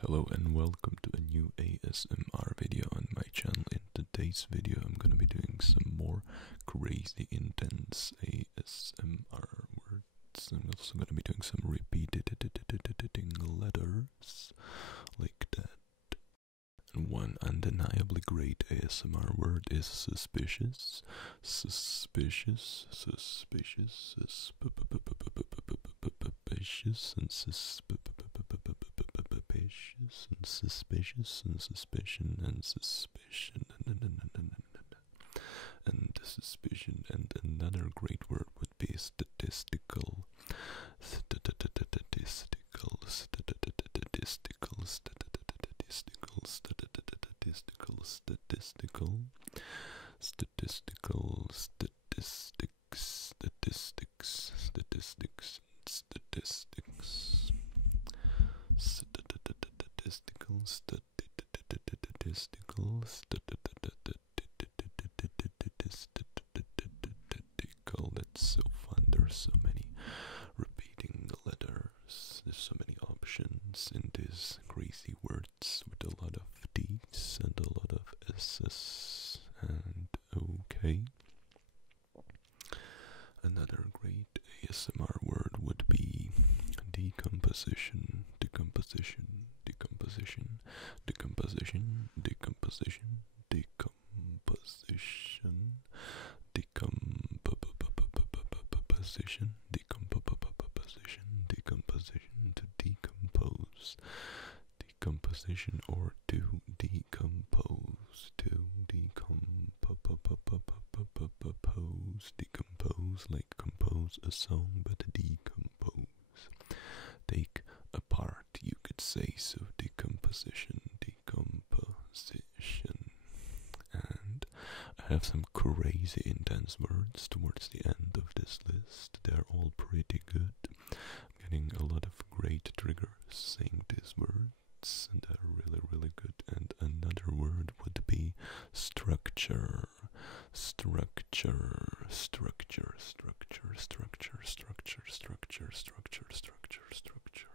Hello and welcome to a new ASMR video on my channel. In today's video I'm gonna be doing some more crazy intense ASMR words. I'm also gonna be doing some repeated letters like that. And one undeniably great ASMR word is suspicious. Suspicious, suspicious, suspicious, and suspicious, and suspicion, and suspicion, and suspicion, and another great word would be statistical. Statistical, statistical, statistical, statistical, statistical, statistical, statistics, statistics, statistics, statistics, statistical, statistical, statistical. That's so fun. There's so many repeating letters. There's so many options in these crazy words with a lot of D's and a lot of S's and OK. Another great ASMR word would be decomposition, decomposition, decomposition, decomposition, decomposition, decomposition, decomposition, decomposition, decomposition, to decompose, decomposition, or to decompose, to decompose, like compose a song, but decompose, take apart, you could say. So decomposition, decomposition. And I have some crazy intense words towards the end of this list. They're all pretty good. I'm getting a lot of great triggers saying these words, and they're really, really good. And another word would be structure. Structure, structure, structure, structure, structure, structure, structure, structure, structure.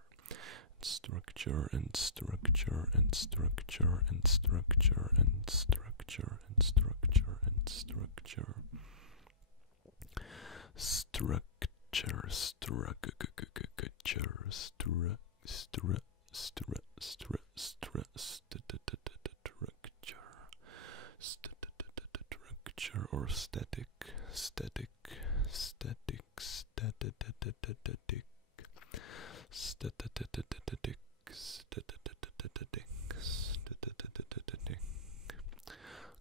Structure and structure and structure and structure and structure and structure and structure. Structure, structure, structure, structure, or static, static, static, static, static,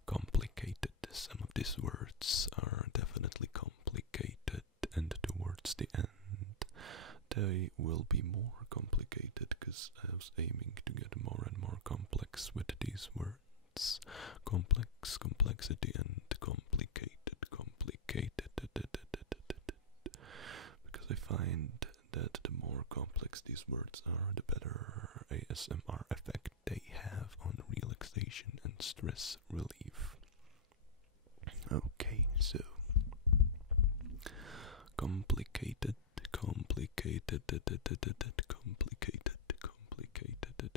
complicated. Some of these words are definitely complicated, and towards the end they will be more complicated, because I was aiming to get more and more complex with these words. Complex, complexity, and complicated, complicated. Because I find that the more complex these words are, the better ASMR effect they have on relaxation and stress relief. Okay, so complicated, complicated, complicated, complicated,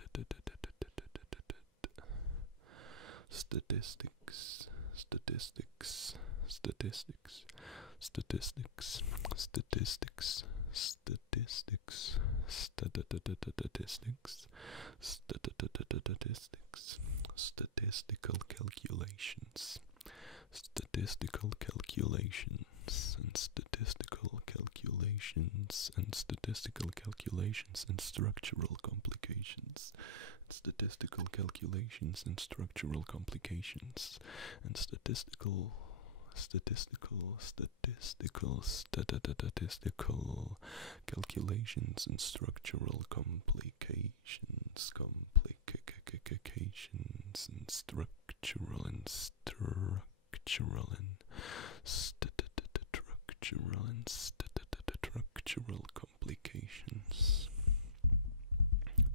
statistics, statistics, statistics, statistics, statistics, statistics, statistics, statistics, statistical calculations, statistical calculations, and statistical calculations, and statistical calculations, and structural complications, statistical calculations, and structural complications, and statistical calculations, and structural complications, complications, and structural and structural and structural and structural complications.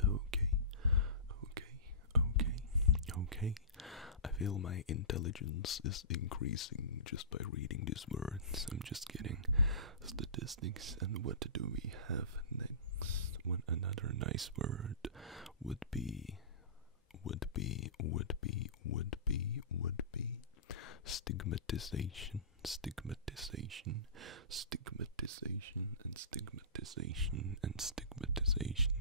Okay, okay, okay, okay. I feel my intelligence is increasing just by reading these words. I'm just kidding. Statistics, and what do we have next? One another nice word would be stigmatization, stigmatization, stigmatization, and stigmatization, and stigmatization,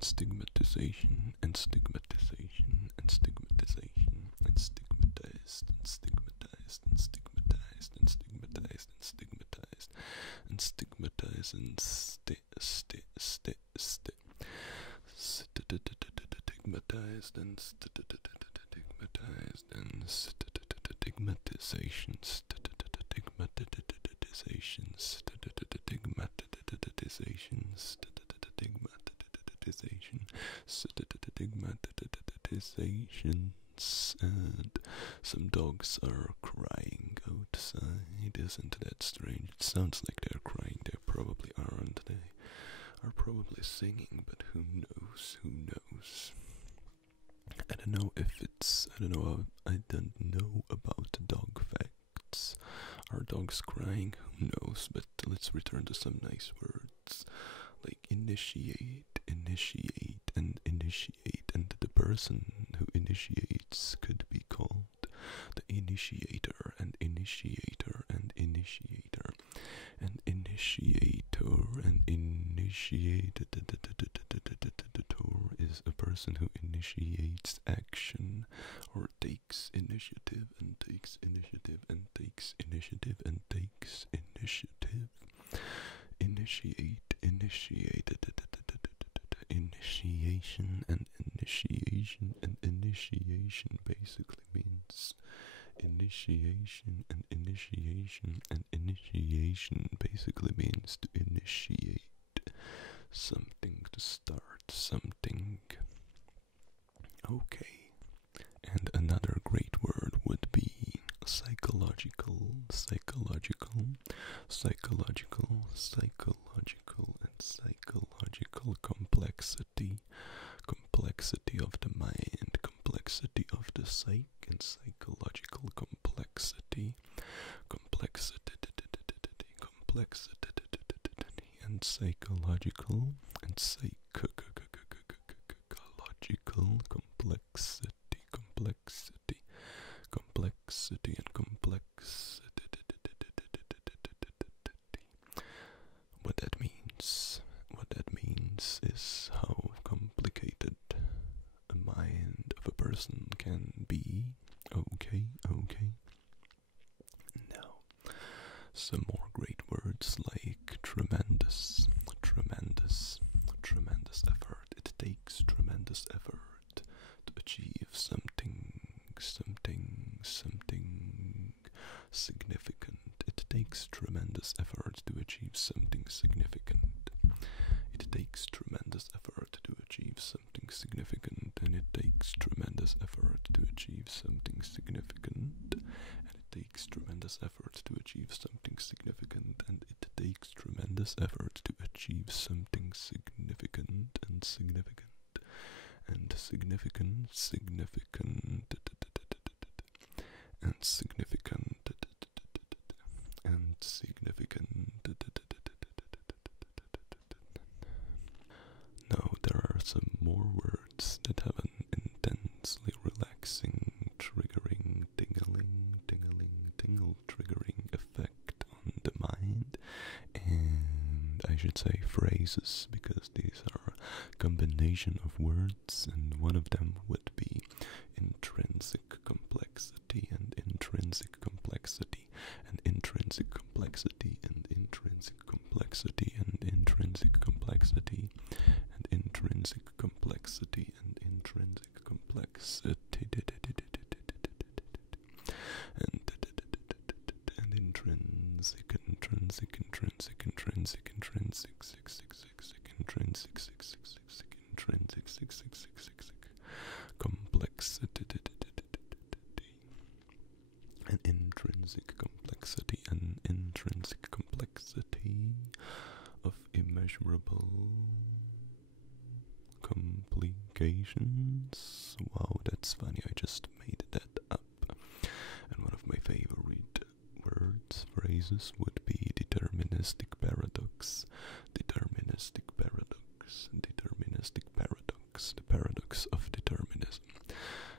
stigmatization, and stigmatization, and stigmatization, and stigmatized, and stigmatized, and stigmatized, and stigmatized, and stigmatized, and stigmatized, and stigmatized, and stigmatized, and stigmatization, stigmatization, stigmatization, stigmatizations, and some dogs are crying outside. Isn't that strange? It sounds like they're crying. They probably aren't. They are probably singing, but who knows? Who knows? I don't know if it's. I don't know. I don't know about dog facts. Are dogs crying? Who knows? But let's return to some nice words like initiate, initiate, and initiate, and the person who initiates could be called the initiator, and initiator, and initiator, and initiator, and initiator is a person who initiates action or takes initiative and takes initiative and takes initiative and takes initiative. Initiate, initiate, initiation, and initiation, and initiation basically means initiation, and initiation, and initiation basically means to initiate something, to start something. Okay, and another great word would be psychological, psychological, psychological, psychological, and psychological complexity, complexity of the mind, complexity of the psyche, and psychological complexity, complexity, complexity, and psychological, and psychological complexity, complexity, complexity, and complexity. What that means is how complicated a mind of a person can be. Okay, okay. Now, some more great words like tremendous, tremendous, tremendous effort. It takes tremendous effort to achieve something, something, something significant. It takes tremendous effort to achieve something significant. It takes tremendous effort to achieve something significant, and it takes tremendous effort to achieve something significant, and it takes tremendous effort to achieve something significant, and it takes tremendous effort to achieve something significant, and significant, and significant, significant, and significant, and significant. Now there are some more words that have an intensely relaxing, triggering, tingling, tingle triggering effect on the mind, and I should say phrases, because these are a combination of words, and one of them would be intrinsic complexity, and intrinsic complexity, and intrinsic complexity, and intrinsic complexity, and intrinsic complexity, and intrinsic complexity, and intrinsic complexity, and intrinsic, intrinsic, intrinsic, intrinsic, intrinsic, intrinsic, intrinsic, complexity, an intrinsic complexity, an intrinsic complexity of immeasurable complications. Wow, that's funny, I just made that up. And one of my favorite words, phrases would be deterministic paradox, deterministic paradox, deterministic paradox, the paradox of determinism,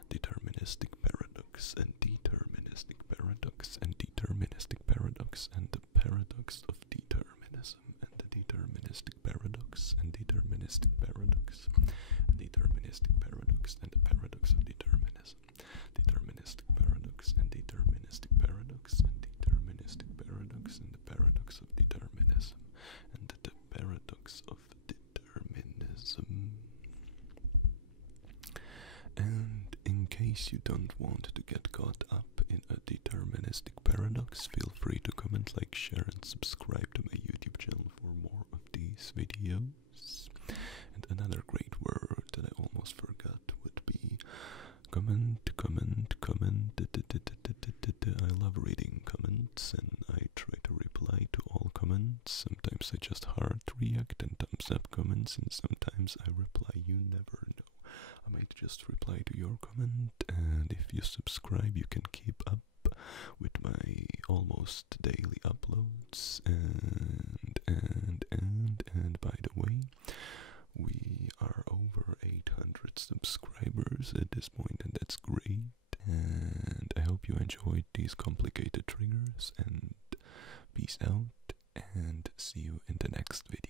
deterministic paradox, and deterministic paradox, and paradox and the paradox of determinism, and the deterministic paradox and deterministic paradox, and deterministic paradox and the paradox of determinism, deterministic paradox and deterministic paradox and deterministic paradox and the paradox of determinism, and the paradox of determinism. And in case you don't want to get caught up in a deterministic paradox, feel free to comment, like, share, and subscribe to my YouTube channel for more of these videos. And another great word that I almost forgot would be comment, comment, comment. I love reading comments and I try to reply to all comments. Sometimes I just heart react and thumbs up comments, and sometimes I reply. You never know. I might just reply to your comment, and if you subscribe you can keep up with my almost daily uploads. And by the way, we are over 800 subscribers at this point, and that's great. And I hope you enjoyed these complicated triggers, and peace out, and see you in the next video.